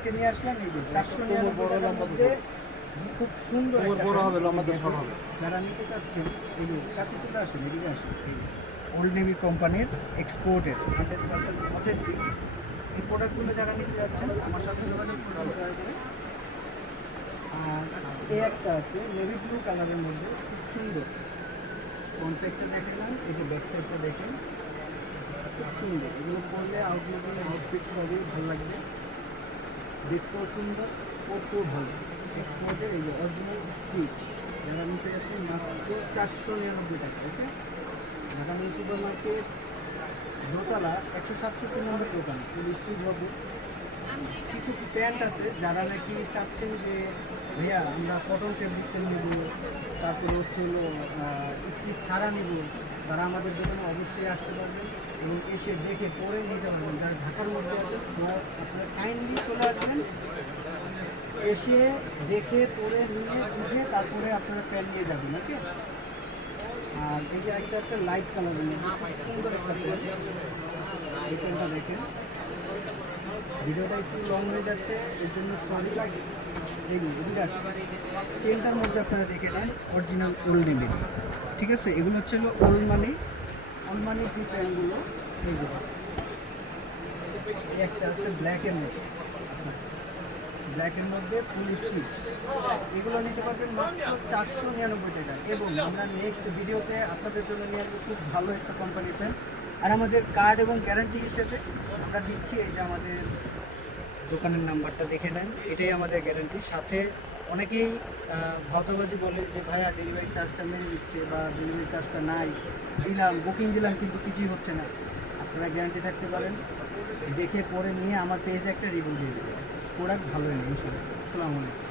আজকে নিয়ে আসলাম এই যে 499 টাকার মধ্যে খুব সুন্দর একটা বড় হবে, লম্বাতে শর্ট হবে। যারা নিতে চাচ্ছেন এই যে কাছে চলে আসেন, এদিকে আসেন। এই ওল্ড নেভি কোম্পানির এক্সপোর্টের 100% অথেন্টিক এই প্রোডাক্টগুলো যারা নিতে যাচ্ছেন আমার সাথে যোগাযোগ করতে হবে। আর এই একটা আছে নেভি ব্লু কালারের মধ্যে, খুব সুন্দর। ফ্রন্ট সাইডটা দেখে নেন, এই যে ব্যাক সাইডটা দেখেন, খুব সুন্দর। এগুলো পরলে আউটলুকিং আউটফিট সবই ভালো লাগবে, দেখতেও সুন্দর, পরতেও ভালো। এক্সপোর্টের এই যে অরিজিনাল স্টিচ যারা নিতে যাচ্ছেন মাত্র 499 টাকা। ওকে, ঢাকা নিউ সুপার মার্কেট দোতলা 167 নম্বর দোকান, ফুল স্টিচ হবে। কিছু প্যান্ট আছে যারা নাকি চাচ্ছেন যে ভাইয়া আমরা কটন ফেব্রিক্সের নেব, তারপরে হচ্ছে হলো স্টিচ ছাড়া নেব, তারা আমাদের দোকানে অবশ্যই আসতে পারবেন এবং এসে দেখে পরে নিতে পারবেন। যারা ঢাকার মধ্যে আছে আপনারা কাইন্ডলি চলে আসবেন, এসে দেখে পরে নিয়ে বুঝে তারপরে আপনারা প্যান্ট নিয়ে যাবেন। ওকে, আর এই যে একটা আছে লাইট কালারের মধ্যে, সুন্দর একটা প্যান্ট, এই প্যান্টটা দেখেন। ভিডিওটা একটু লং হয়ে যাচ্ছে এর জন্য সরি। এই যে এদিকে আসে, চেনটার মধ্যে আপনারা দেখে নেন অরিজিনাল ওল্ড নেভি, ঠিক আছে। এগুলো হচ্ছে হলো ওল্ড মানি যে প্যান্টগুলো। এই যে একটা আছে ব্ল্যাকের মধ্যে, ব্ল্যাকের মধ্যে ফুল স্টিচ, এগুলো নিতে পারবেন মাত্র 499 টাকা। এবং আমরা নেক্সট ভিডিওতে আপনাদের জন্য নিয়ে আসবো খুব ভালো একটা কোম্পানির প্যান্ট। আর আমাদের কার্ড এবং গ্যারান্টি হিসেবে আমরা দিচ্ছি এই যে আমাদের দোকানের নাম্বারটা দেখে নেন, এটাই আমাদের গ্যারান্টি। সাথে অনেকেই ভাওতাবাজি বলে যে ভাইয়া ডেলিভারি চার্জটা মেরে দিচ্ছে বা ডেলিভারি চার্জটা নাই, দিলাম বুকিং দিলাম কিন্তু কিছুই হচ্ছে না। আপনারা গ্যারান্টি থাকতে পারেন, দেখে পরে নিয়ে আমার পেজে একটা রিভিউ দিয়ে দেবেন, প্রোডাক্ট ভালো এনে ইনশাআল্লাহ। আসসালামু আলাইকুম।